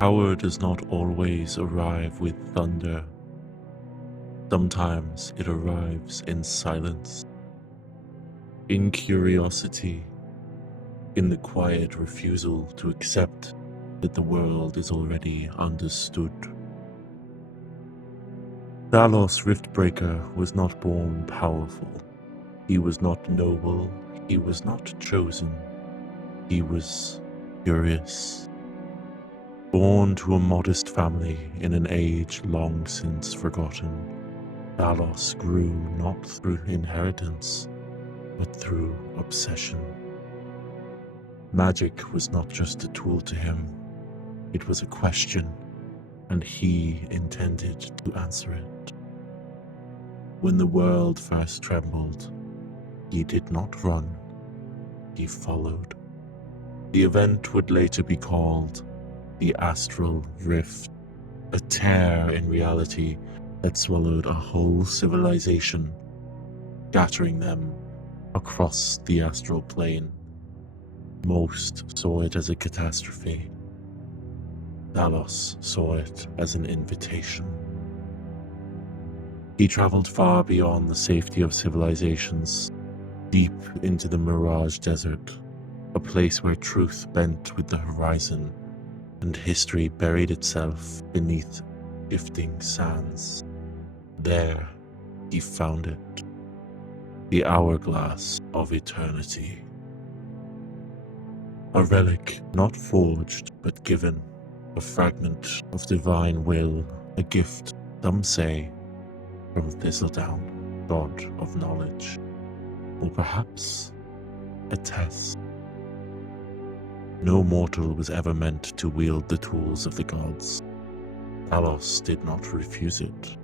Power does not always arrive with thunder. Sometimes it arrives in silence, in curiosity, in the quiet refusal to accept that the world is already understood. Thalos Riftbreaker was not born powerful. He was not noble. He was not chosen. He was curious. Born to a modest family in an age long since forgotten, Thalos grew not through inheritance, but through obsession. Magic was not just a tool to him, it was a question, and he intended to answer it. When the world first trembled, he did not run, he followed. The event would later be called the Astral Rift, a tear in reality that swallowed a whole civilization, scattering them across the astral plane. Most saw it as a catastrophe. Thalos saw it as an invitation. He traveled far beyond the safety of civilizations, deep into the Mirage Desert, a place where truth bent with the horizon and history buried itself beneath shifting sands. There he found it, the hourglass of eternity. A relic not forged but given, a fragment of divine will, a gift, some say, from Thistledown, god of knowledge, or perhaps a test. No mortal was ever meant to wield the tools of the gods. Thalos did not refuse it.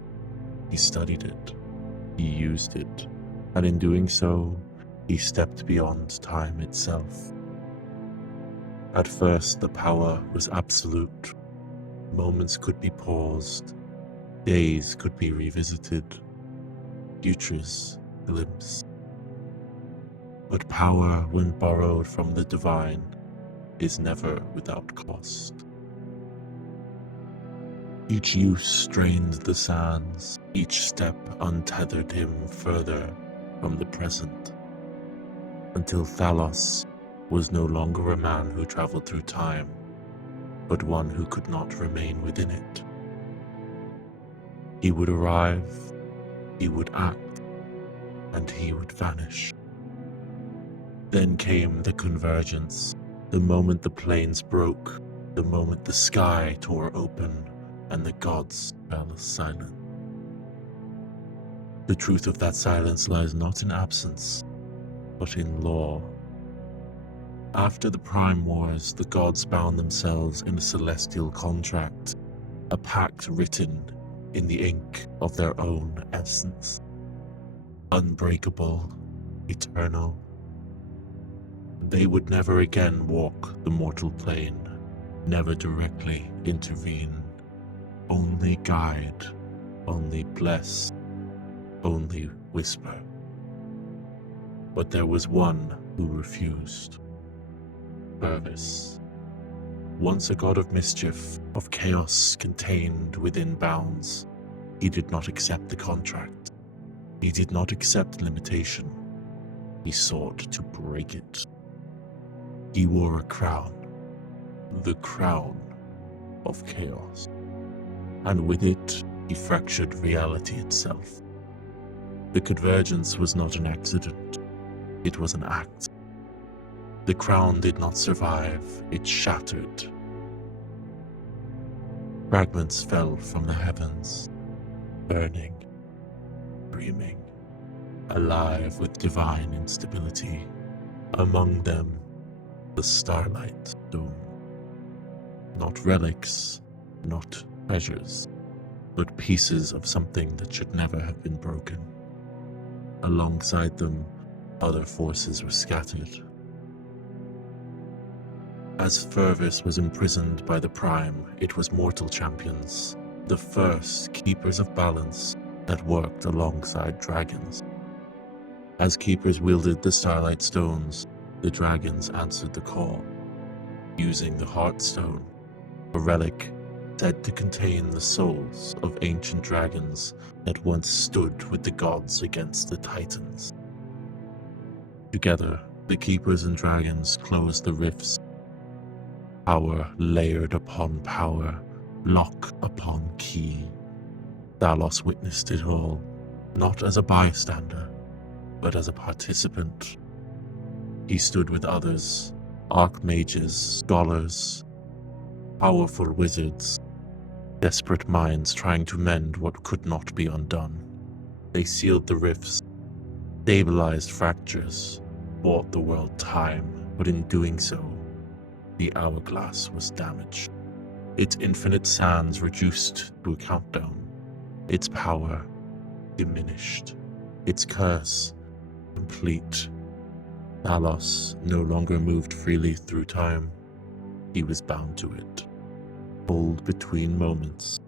He studied it. He used it. And in doing so, he stepped beyond time itself. At first, the power was absolute. Moments could be paused. Days could be revisited. Futures glimpsed. But power, when borrowed from the divine, is never without cost. Each use strained the sands, each step untethered him further from the present, until Thalos was no longer a man who traveled through time, but one who could not remain within it. He would arrive, he would act, and he would vanish. Then came the convergence. The moment the plains broke, the moment the sky tore open, and the gods fell silent. The truth of that silence lies not in absence, but in law. After the Prime Wars, the gods bound themselves in a celestial contract, a pact written in the ink of their own essence. Unbreakable, eternal. They would never again walk the mortal plane, never directly intervene, only guide, only bless, only whisper. But there was one who refused. Purvis. Once a god of mischief, of chaos contained within bounds, he did not accept the contract. He did not accept limitation. He sought to break it. He wore a crown, the crown of chaos, and with it he fractured reality itself. The convergence was not an accident, it was an act. The crown did not survive, it shattered. Fragments fell from the heavens, burning, dreaming, alive with divine instability. Among them, the Starlight Stone. Not relics, not treasures, but pieces of something that should never have been broken. Alongside them, other forces were scattered. As Fervis was imprisoned by the Prime, it was mortal champions, the first keepers of balance that worked alongside dragons. As keepers wielded the Starlight Stones, the dragons answered the call, using the Heartstone, a relic said to contain the souls of ancient dragons that once stood with the gods against the titans. Together, the keepers and dragons closed the rifts. Power layered upon power, lock upon key. Thalos witnessed it all, not as a bystander, but as a participant. He stood with others, archmages, scholars, powerful wizards, desperate minds trying to mend what could not be undone. They sealed the rifts, stabilized fractures, bought the world time, but in doing so, the hourglass was damaged. Its infinite sands reduced to a countdown, its power diminished, its curse complete. Thalos no longer moved freely through time. He was bound to it, pulled between moments,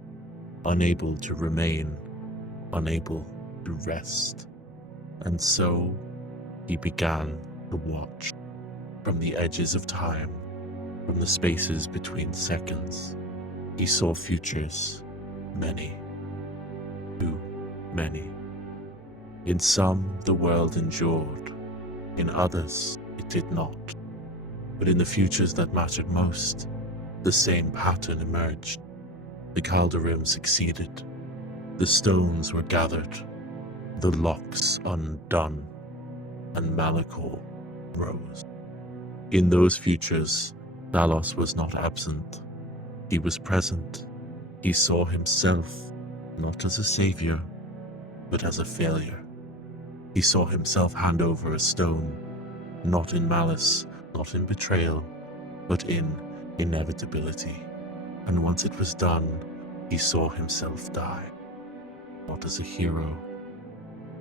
unable to remain, unable to rest. And so he began to watch. From the edges of time, from the spaces between seconds, he saw futures, many, too many. In some, the world endured. In others, it did not. But in the futures that mattered most, the same pattern emerged. The Calderim succeeded. The stones were gathered, the locks undone, and Malachor rose. In those futures, Thalos was not absent. He was present. He saw himself not as a savior, but as a failure. He saw himself hand over a stone, not in malice, not in betrayal, but in inevitability. And once it was done, he saw himself die, not as a hero,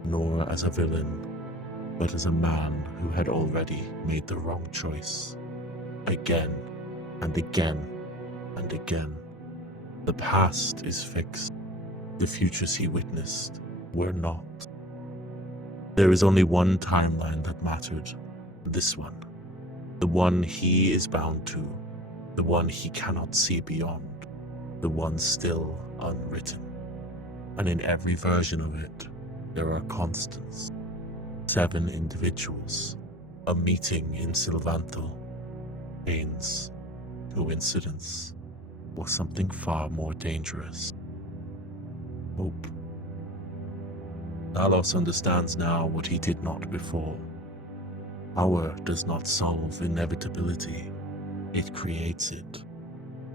nor as a villain, but as a man who had already made the wrong choice. Again and again and again. The past is fixed. The futures he witnessed were not. There is only one timeline that mattered, this one. The one he is bound to, the one he cannot see beyond, the one still unwritten. And in every version of it, there are constants. 7 individuals, a meeting in Sylvanthal, pains, coincidence, or something far more dangerous. Hope. Thalos understands now what he did not before. Power does not solve inevitability, it creates it.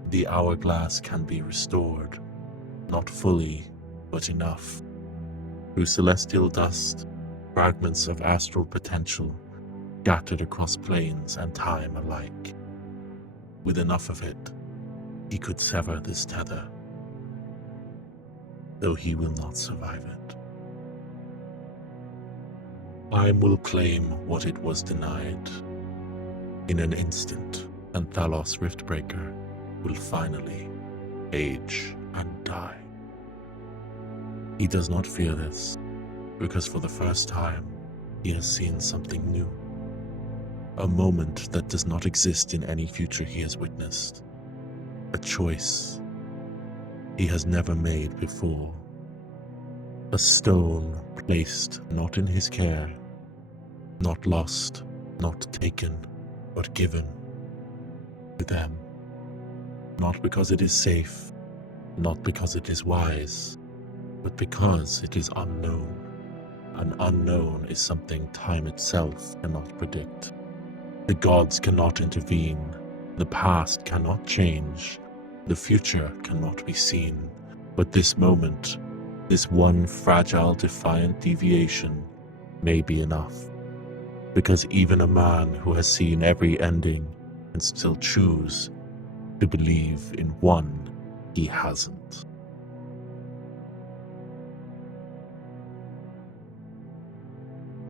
The hourglass can be restored, not fully, but enough. Through celestial dust, fragments of astral potential scattered across planes and time alike. With enough of it, he could sever this tether, though he will not survive it. Time will claim what it was denied. In an instant, and Thalos Riftbreaker will finally age and die. He does not fear this, because for the first time, he has seen something new. A moment that does not exist in any future he has witnessed. A choice he has never made before. A stone placed not in his care, not lost, not taken, but given to them. Not because it is safe, not because it is wise, but because it is unknown. An unknown is something time itself cannot predict. The gods cannot intervene, the past cannot change, the future cannot be seen, but this moment, this one fragile, defiant deviation may be enough. Because even a man who has seen every ending can still choose to believe in one he hasn't.